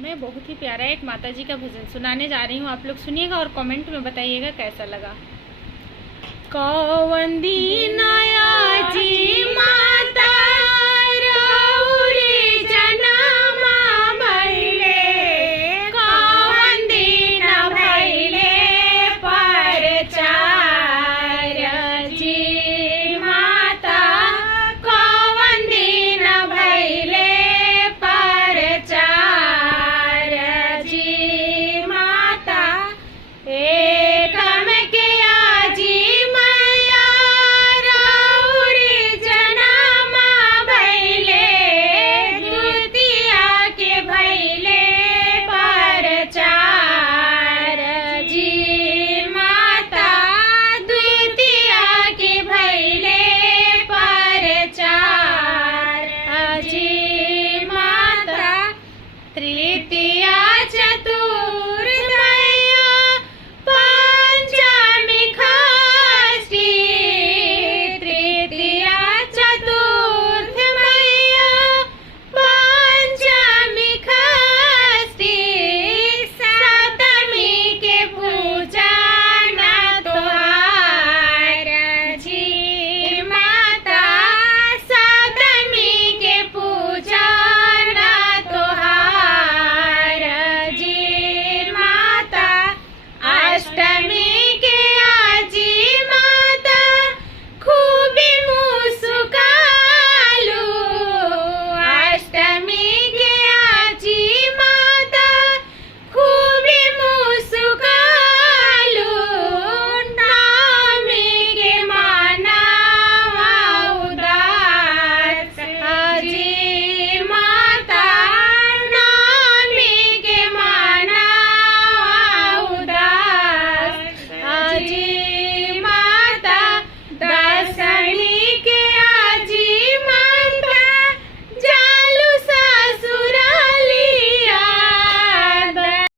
मैं बहुत ही प्यारा एक माता जी का भजन सुनाने जा रही हूँ। आप लोग सुनिएगा और कमेंट में बताइएगा कैसा लगा। कौन दीन आया जी माता रउरी जनमा भइले, कौन दीन भइले परचार जी माता, कौन दीन भइले परचार जी माता। एकम के आजी मैया रउरी जनमा भइले, द्वितीया के भइले परचार जी माता, द्वितीया के भइले परचार जी माता। तृतीया